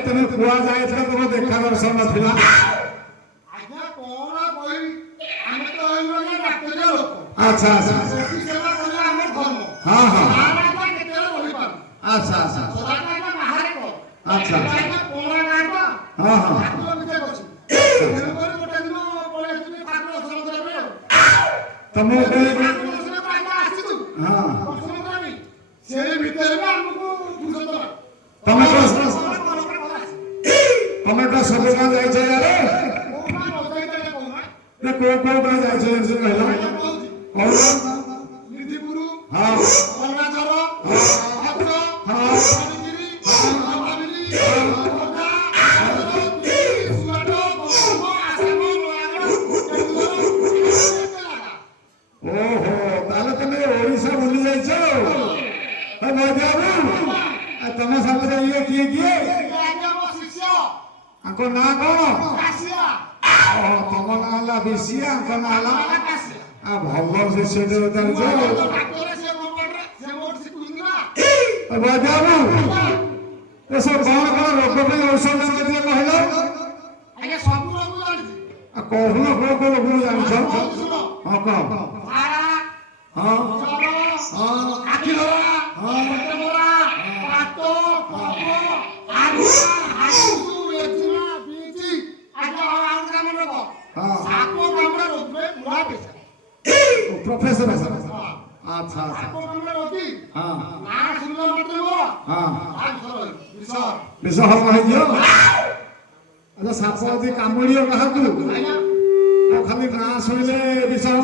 तुम्हें कुआ जाए तुम देखा दर्शन ना अच्छा अच्छा हाँ हाँ अच्छा अच्छा अच्छा हाँ हाँ तुम टमेटो सब गाँव जाए को जाए हाँ ओहो ताले तुम ओडिशा भूली जाइए तुम सब जाइए किए किए आंको ना कौन तुम ना विषिया आंको ना भल शिष्य सब कौन कौन रोग औषध कहल कहून कौन कौन रोग जान हाँ कह हाँ प्रोफेसर अच्छा विषहर अच्छा साप यदि कामुड़ क्या खाली ना शुणिले विषहर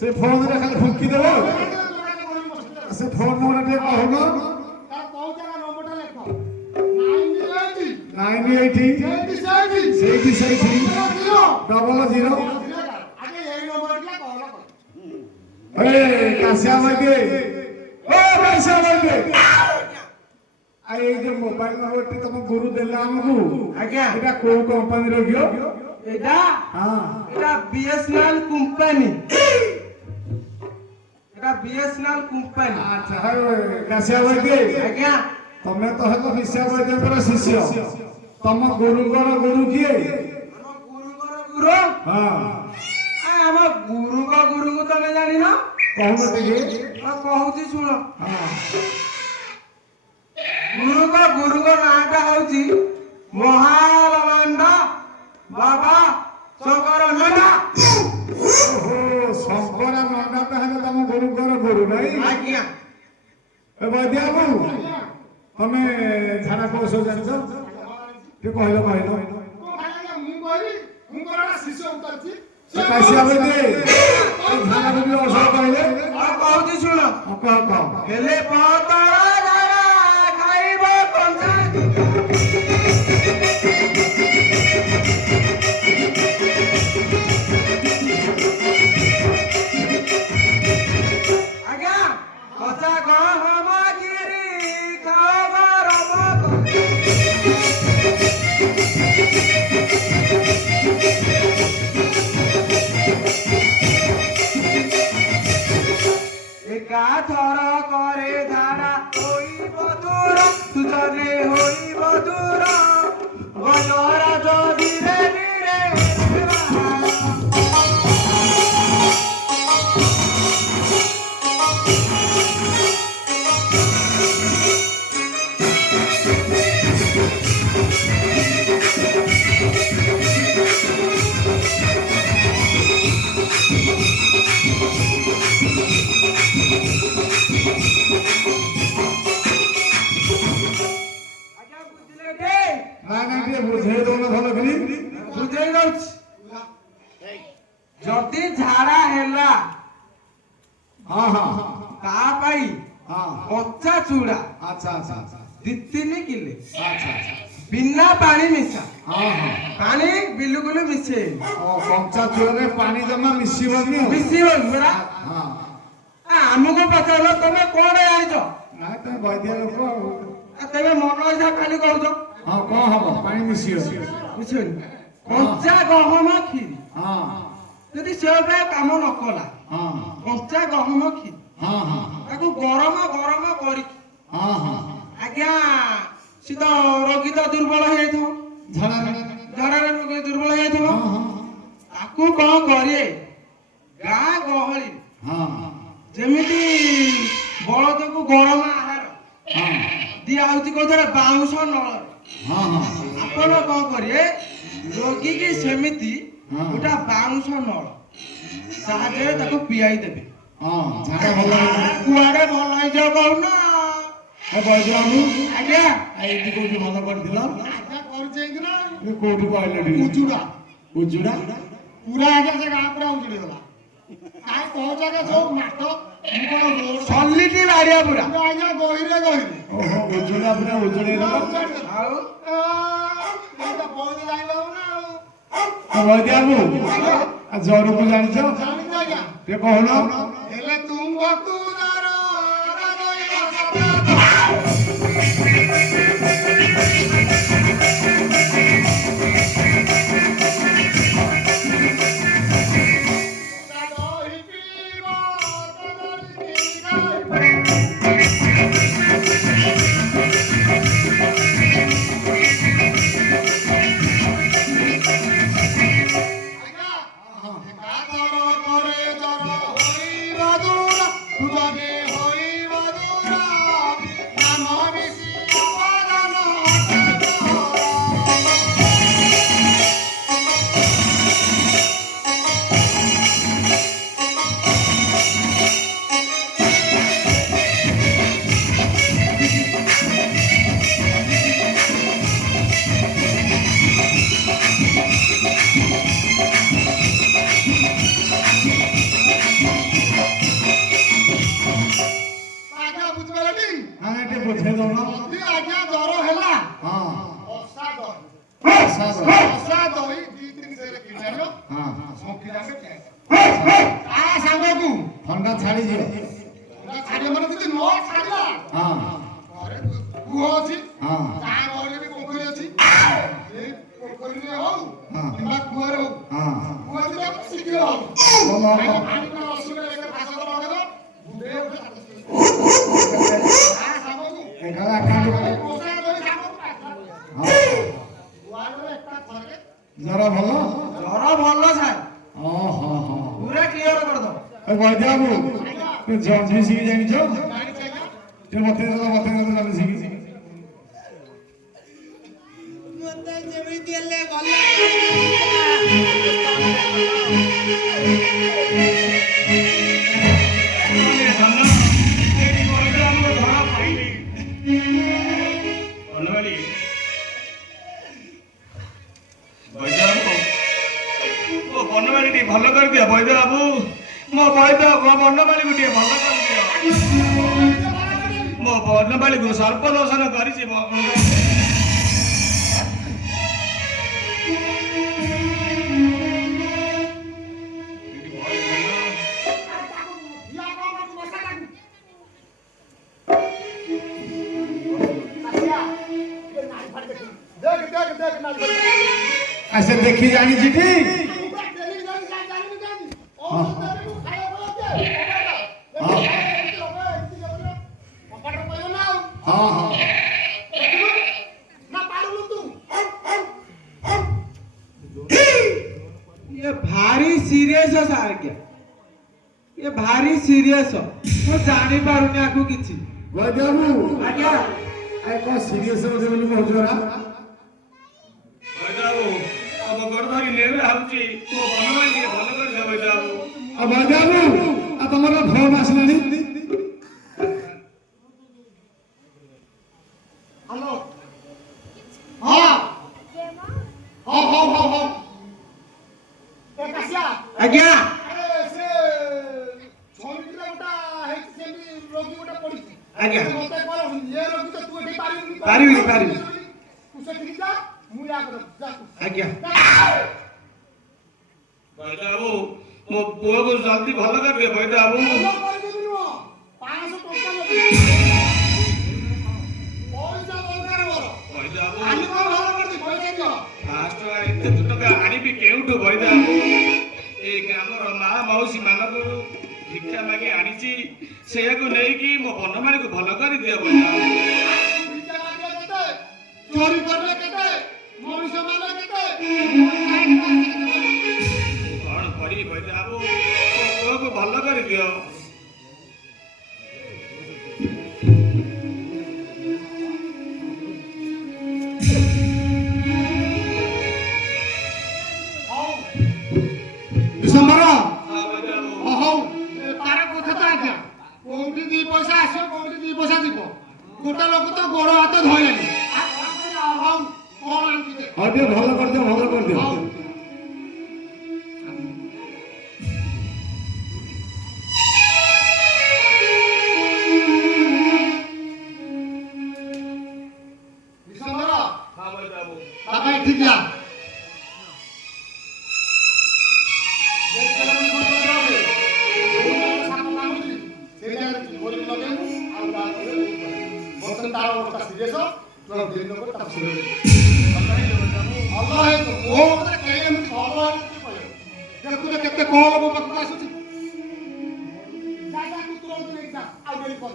से फोन रे खाली फुंकी देव से फोन नंबर कहून 00 मोबाइल नंबर तुम गुरु देला आज्ञा को कंपनी रो बीएसएनएल कंपनी बीएसएनएल कंपनी अच्छा आज्ञा तमें तो है विषय वैद्य शिष्य तुम गुरुगर गुरु किए गुरु आम गुरु गुरु को तुम जान कहूँ शुण गुरु नाटा हूँ महालवांड बाबा शंकर नंदा शंकर नंदा तो तुम गुरुगर गुरु नहीं आज्ञा वैद्य बाबू तमें झाड़ा कौश जान कहल थर करे धारा ଆଜ୍ଞା ବୁଝିଲେ କି? ନା ନା ଟିକେ ବୁଝେଇ ଦଉନ ଭଲ କରି। ବୁଝେଇ ଦଉଛି। ଯଦି ଝାଡା ହେଲା ହଁ ହଁ ତା ପାଇଁ ହଁ କଞ୍ଚା ଚୁଡା ଆଚ୍ଛା ଆଚ୍ଛା ଆଚ୍ଛା 2-3 କିଲେ ଆଚ୍ଛା ଆଚ୍ଛା ବିନା ପାଣି ମିଶା। ହଁ ହଁ ପାଣି ବିଲକୁଲ ମିଶେଇ ଓ କଞ୍ଚା ଚୁଡ଼ାରେ ପାଣି ଜମା ମିଶିବନି ଆଉ। ମିଶିବନି ପରା। ହଁ ଆମକୁ ପଚାରିଲ ତମେ କଣ ଜାଣିଛ? ନାଇଁ ତମେ ବୈଦ୍ୟ ଲୋକ ଆଉ। ତେବେ ମନ ଇଚ୍ଛା ଖାଲି କହୁଛ। ହଁ କଣ ହବ ପାଣି ମିଶିବ। ବୁଝିବନି କଞ୍ଚା ଗହମ କ୍ଷୀରି ହଁ ଯଦି ସେ ଉପରେ କାମ ନ କଲା ହଁ କଞ୍ଚା ଗହମ କ୍ଷୀରି ହଁ ହଁ ତାକୁ ଗରମ ଗରମ କରିକି ହଁ ହଁ ଆଜ୍ଞା ସେ ତ ରୋଗୀ ତ ଦୁର୍ବଳ ହେଇଯାଇଥିବ। ଝାଡ଼ା ଝାଡାରେ ରୋଗୀ ଦୁର୍ବଳ ହେଇଯାଇଥିବ। ହଁ ହଁ ତାକୁ କଣ କରିବେ ଗାଁ ଗହଳି ହଁ ଯେମିତି ବଳଦକୁ ଗରମ ଆହାର ହଁ ଦିଆ ହଉଛି କୋଉଥିରେ ବାଉଁଶ ନଳରେ ହଁ ହଁ ଆପଣ କଣ କରିବେ ରୋଗୀ କି ସେମିତି ହଁ। ଗୋଟା ବାଉଁଶ ନଳ ସାହାଯ୍ୟରେ ତାକୁ ପିଆଇ ଦେବେ। ହଁ ଝାଡ଼ା ଭଲ ହେଇଯିବ। କୁଆଡେ ଭଲ ହେଇଯିବ କହୁନ? ବୈଦ୍ୟ ବାବୁ ଆଜ୍ଞା ଏଇଠି କୋଉଠି ଭଲ କରିଥିଲ? ଆଜ୍ଞା କରୁଛି ଏଇଠି ନା ଏ କୋଉଠି କହିଲ ଟିକେ? ଉଜୁଡା ଉଜୁଡା ପୁରା ଆଜ୍ଞା ସେ ଗାଁ ପୁରା ଉଜୁଡି ଗଲା। କାଇଁ କହୁଛ ଆଜ୍ଞା ଯୋଉ ମାଠ ମୁଁ କଣ ରୋଡ ସଲିଟି ବାଡିଆ ପୁରା। ପୁରା ଆଜ୍ଞା ଗହିରେ ଗହିରେ ଓହୋ ଉଜୁଡା ପୁରା ଉଜୁଡେଇ ପୁରା ଦେଲ। ଉଜାଡି ଦେଲା। ଆଉ ଏଇଟା ବହୁତ ଜାଣିଲ ନା ବୈଦ୍ୟ ବାବୁ ଜରୁକୁ ଜାଣିଛ? ଜାଣିଛ ଆଜ୍ଞା ଟିକେ କହୁନ। ହେଲେ ତୁମ୍ଭକୁ ବୁଝିପାରିଲି ନା ନା ଟିକେ ବୁଝେଇ ଦଉନ। ଯଦି ଆଜ୍ଞା ଜ୍ୱର ହେଲା ହଁ ବସା ଦହି ପ୍ରସାଦ। ବସା ଦହି 2-3 ସେରେ କିଣି ଆଣିବ ହଁ ଶଙ୍କି ଯାକେ ଆ ସାଙ୍ଗକୁ ଥଣ୍ଡା ଛାଡ଼ିଯିବ। ଛାଡ଼ିବ ମାନେ ଯଦି ନ ଛାଡ଼ିଲା ହଁ ଘରେ କୂଅ ଅଛି ହଁ ଗାଁ ଗହଳିରେ ବି ପୋଖରୀ ଅଛି ସେଇ ପୋଖରୀରେ ହଉ ହଁ କିମ୍ବା କୂଅରେ ହଉ ହଁ କୂଅ ଯଦି ଆପଣ ଶୀଘ୍ର ହବ ଭଲ ପାଣି ହବ। ପୁରା ରସୁଣ ଏକ ଫାସ ଲଗେଇବ ବୁଧେଇ ଉଠେ ଆ ସାଙ୍ଗକୁ ଏକାଳେ ଆକାଉଣ୍ଟ ବସା ଦହି ସାଙ୍ଗକୁ ହଁ କୁଆଡ଼େ ଏକା ଥରେ ଜର ଭଲ? ଜ୍ୱର ଭଲ ସାର୍ ଓହୋ ହୋ ପୁରା କ୍ଲିୟର କରିଦବ। ବୈଦ୍ୟ ବାବୁ ଜଣ୍ଡିସ୍ ବି ଜାଣିଛ? ଜାଣିଛି ଆଜ୍ଞା ଟିକେ ମତେ ଦେଲ ଜଣ୍ଡିସ୍ କି। ମତେ ଯେମିତି ହେଲେ ଭଲ ଭଲ କରିଦିଅ ବୈଦ୍ୟ ବାବୁ ମୋ ବନମାଳିକୁ ଟିକେ ଭଲ କରିଦିଅ। ମୋ ବନମାଳିକୁ ସର୍ପ ଦର୍ଶନ କରିଛି। ସେ ଦେଖି ଜାଣିଛି ଟି? ହଁ ହଁ ये भारी सीरियस सार क्या ये भारी सीरियस ମୁଁ ଜାଣି ପାରୁନି ଆକୁ କିଛି ବୈଦ୍ୟବାବୁ ଆଜ୍ଞା ଆରେ କଣ ସିରିୟସ୍ ଅଛି ବୋଲି କହୁଛ ନା? ବୈଦାବୁ ଆମ ଘର ଧରି ନେବେ ଭାବୁଛି ମୋ ବନମାଳି ଟିକେ ଭଲ କରିଛ ବୈଦାବୁ। ଆଉ ବୈଦ୍ୟବାବୁ ଆଉ ତମର ଫୋନ୍ ଆସିଲାଣି? ହ୍ୟାଲୋ ହଁ ହଁ ହଉ ହଉ ହଉ ଏ କାଶିଆ ଆଜ୍ଞା ଆରେ ସେ ଛଇଟିରେ ଗୋଟା ହେଇଛି ସେମିତି ରୋଗୀ ଗୋଟେ ପଡ଼ିଛି ଆଜ୍ଞା। ମତେ କହ ଏ ରୋଗୀ ତ ତୁ ଏଠି ପାରିବୁନି ପାରିବିନି, ପାରିବି। ତୁ ସେଠିକି ଯା ମୁଁ ୟା କରିବି ଯା ତୁ। ଆଜ୍ଞା ବୈଦାବୁ ମୋ ପୁଅକୁ ଜଲ୍ଦି ଭଲ କରିଦିଅ ବୈଦାବୁ। ଭଲ କରିଦେବି ନୁହଁ 500 ଟଙ୍କା ନେବି ପଇସା ଦରକାର ମୋର ବୈଦାବୁ କାଲି କଣ ଭଲ କରିଛି ପଇସା ଦିଅ 5 ଟଙ୍କା ଏତେ ଟଙ୍କା ଆଣିବି କେଉଁଠୁ ବୈଦାବୁ? ଏ ଗ୍ରାମର ମା ମାଉସୀ ମାନଙ୍କୁ ଭିକ୍ଷା ମାଗି ଆଣିଛି ସେଇଆକୁ ନେଇକି ମୋ ବନମାଳିକୁ ଭଲ କରିଦିଅ ବୈଦାବୁ। ଭିକ୍ଷା ମାଗିଲେ କେତେ ଚୋରି କଲେ କେତେ ମଣିଷ ମାନେ କେତେ କଣ କରିବି ବୈଦାବୁ ମୋ ପୁଅକୁ ଭଲ କରିଦିଅ। ହଉ ବିଶମ୍ବର ହଁ ବୈଦାବୁ ହଉ ତାର କଥା ତ ଆଜ୍ଞା କୋଉଠି 2 ପଇସା ଆସିବ କୋଉଠି 2 ପଇସା ଯିବ ଗୋଟେ ଲୋକ ତ ଗୋଡ଼ ହାତ ଧଇଲେଣି ହଉ କଣ ଆଣିଛି ଦେ। ହଉ ଟିକେ ଭଲ କରିଦିଅ ଭଲ କରିଦିଅ। ହଉ ବିଶମ୍ବର ହଁ ବୈଦାବୁ ବାପା ଏଠିକି ଆ କେତେ କଣ ମୋ ପାଖକୁ ଆସୁଛି ଆଉ ଡେରି କର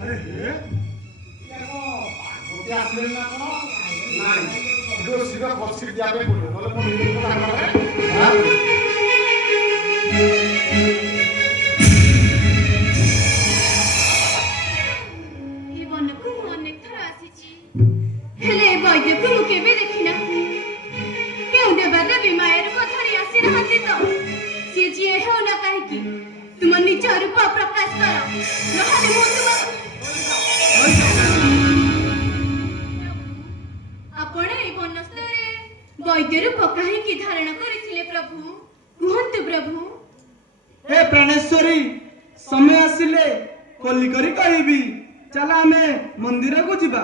ଆରେ ହେ ଆସିଲେଣି ନା କଣ ନାଇଁ ଶୀଘ୍ର ବସିକି ଯିବା ପାଇଁ ପଡ଼ିବ ନହେଲେ ମୋ ଭିତରେ ଏ ବନକୁ ମୁଁ ଅନେକ ଥର ଆସିଛି ହେଲେ ଏ ବୈଦ୍ୟକୁ ମୁଁ କେବେ ଦେଖି ନାହିଁ। କେଉଁ ଦେବାଦେବୀ ମାୟା ରୂପ ଧରି ଆସିନାହାନ୍ତି ତ ସିଏ ଯିଏ ହେଉ ନା କାହିଁକି ତୁମ ନିଜ ରୂପ ପ୍ରକାଶ କର ନହେଲେ ମୁଁ ତୁମକୁ ଆପଣ ଏ ବନସ୍ତରେ ବୈଦ୍ୟ ରୂପ କାହିଁକି ଧାରଣ କରିଥିଲେ ପ୍ରଭୁ କୁହନ୍ତୁ ପ୍ରଭୁ। ହେ ପ୍ରାଣେଶ୍ୱରୀ ସମୟ ଆସିଲେ ଖୋଲି କରି କହିବି ଚାଲ ଆମେ ମନ୍ଦିରକୁ ଯିବା।